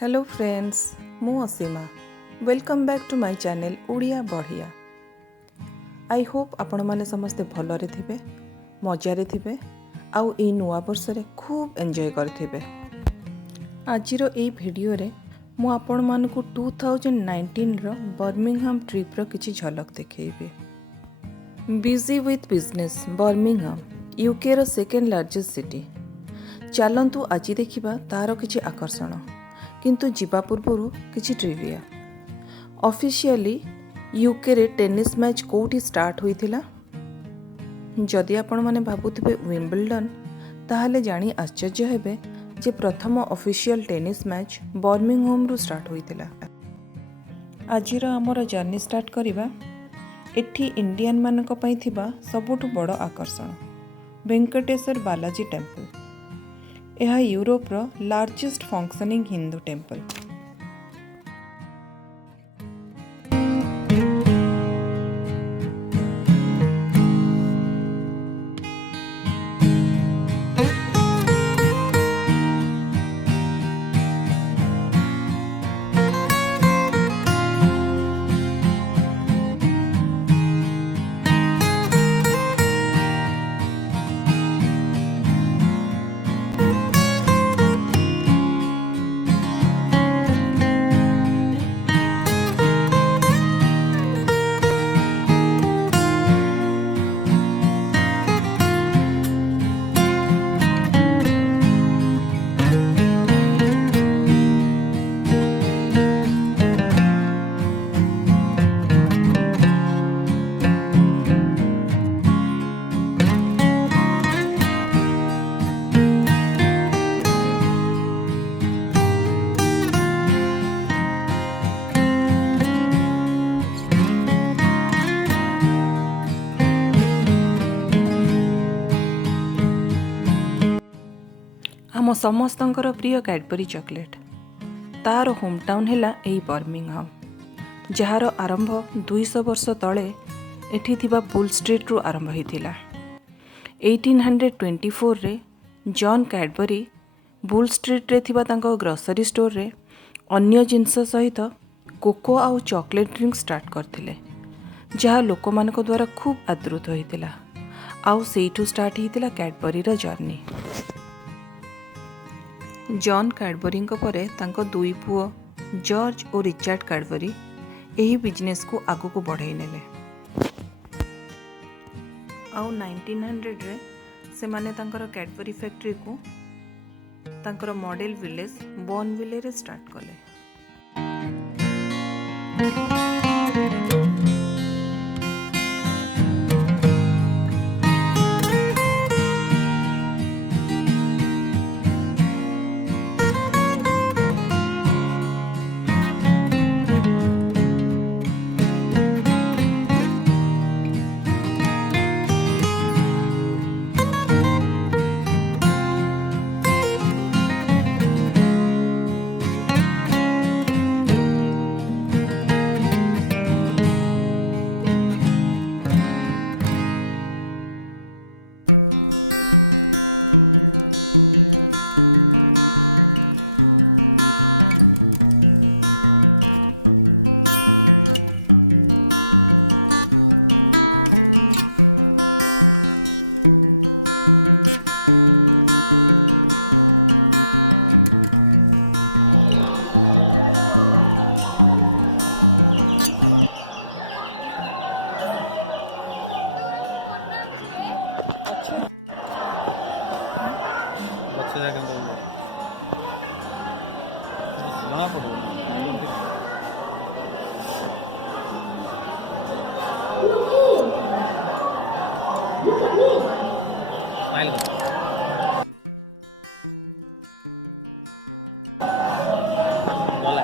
Hello friends, मु Asima. Welcome back to my channel Odia बढ़िया। I hope आपण माने समस्ते भलरे थिबे, मजारे थिबे आउ ए नुआ वर्ष रे खूब एंजॉय करथिबे। आजिरो ए वीडियो रे मु आपण मानकु 2019 रो बर्मिंघम ट्रिप रो किछि झलक देखैबे। Busy with business Birmingham UK रो सेकेंड लार्जेस्ट सिटी। चलंतु आज देखिबा तार किछि आकर्षण, किंतु जीवा पूर्वरु किछि ट्रिविया। ऑफिशियली यूके रे टेनिस मैच कोठी स्टार्ट होइथिला? जदि आपण माने भाबुथिबे विंबलडन, ताहले जानी आश्चर्य हेबे जे प्रथम ऑफिशियल टेनिस मैच बर्मिंघम रु स्टार्ट होइथिला। आजिर हमर जर्नी स्टार्ट करिबा एठी इंडियन मानक पई थिबा सबुठु बड़ आकर्षण वेंकटेश्वर बालाजी टेम्पल। यह यूरोप रो लार्जेस्ट फंक्शनिंग हिंदू टेम्पल। आम समस्तंकर प्रिय कैडबरी चॉकलेट तार होम टाउन हैला एही बर्मिंघम, जार आरंभ 200 वर्ष तले एठी थिबा बुल स्ट्रीट रु आरंभ होइथिला। 1824 रे जॉन कैडबरी बुल स्ट्रीट रे थिबा तांको ग्रोसरी स्टोर रे अन्य जिनस सहित कोको आउ चॉकलेट ड्रिंक स्टार्ट करथिले, जहा लोकमानक द्वारा खूब आदृत होइथिला। आउ सेइठु स्टार्ट होइथिला कैडबरी रा जर्नी। जॉन कैडबरी परे तांको दुई पुओ जॉर्ज और रिचार्ड कैडबरी यही बिजनेस को आगु को बढ़ाई नेले। आउ 1900 रे से माने तांकर कैडबरी फैक्ट्री को तांकर मॉडल विलेज बॉर्नविले रे स्टार्ट कले। जଣା पड़ो स्माइल कर बोला